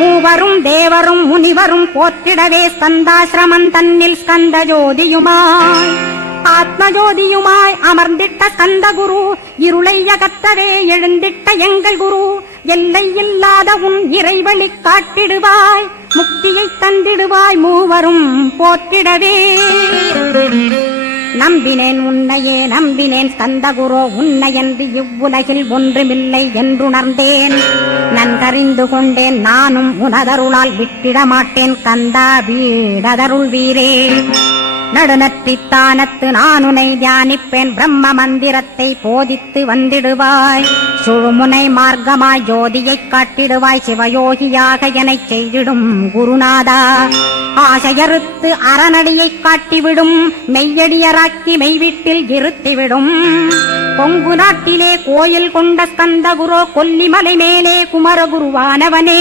மூவரும் தேவரும் முனிவரும் போற்றிடவே ஸ்கந்தாசிரமம் தன்னில் ஸ்கந்த ஜோதியுமாய் ஆத்மஜோதியுமாய் அமர்ந்திட்ட ஸ்கந்த குரு இருளை அகற்றவே எழுந்திட்ட எங்கள் குரு எல்லை இல்லாத உன் இறைவழி காட்டிடுவாய் முக்தியை தந்திடுவாய் மூவரும் போற்றிடவே நம்பினேன் உன்னையே நம்பினேன் ஸ்கந்தகுரோ உன்னையன்றி இவ்வுலகில் ஒன்றுமில்லை என்றுணர்ந்தேன் நன்கறிந்து கொண்டேன் நானும் உனதருளால் விட்டிட மாட்டேன் கந்தா வீடதருள் வீரே நடுநற்றித்தானத்து நான் உனை தியானிப்பேன் பிரம்ம மந்திரத்தை போதித்து வந்திடுவாய் சுழுமுனை மார்க்கமாய் ஜோதியைக் காட்டிடுவாய் சிவயோகியாக எனச் செய்திடும் குருநாதா ஆசையறுத்து அறநடியைக் காட்டிவிடும் மெய்யடியராக்கி மெய்வீட்டில் இருத்திவிடும் கொங்கு நாட்டிலே கோயில் கொண்ட ஸ்கந்தகுரோ கொல்லிமலை மேலே குமரகுருவானவனே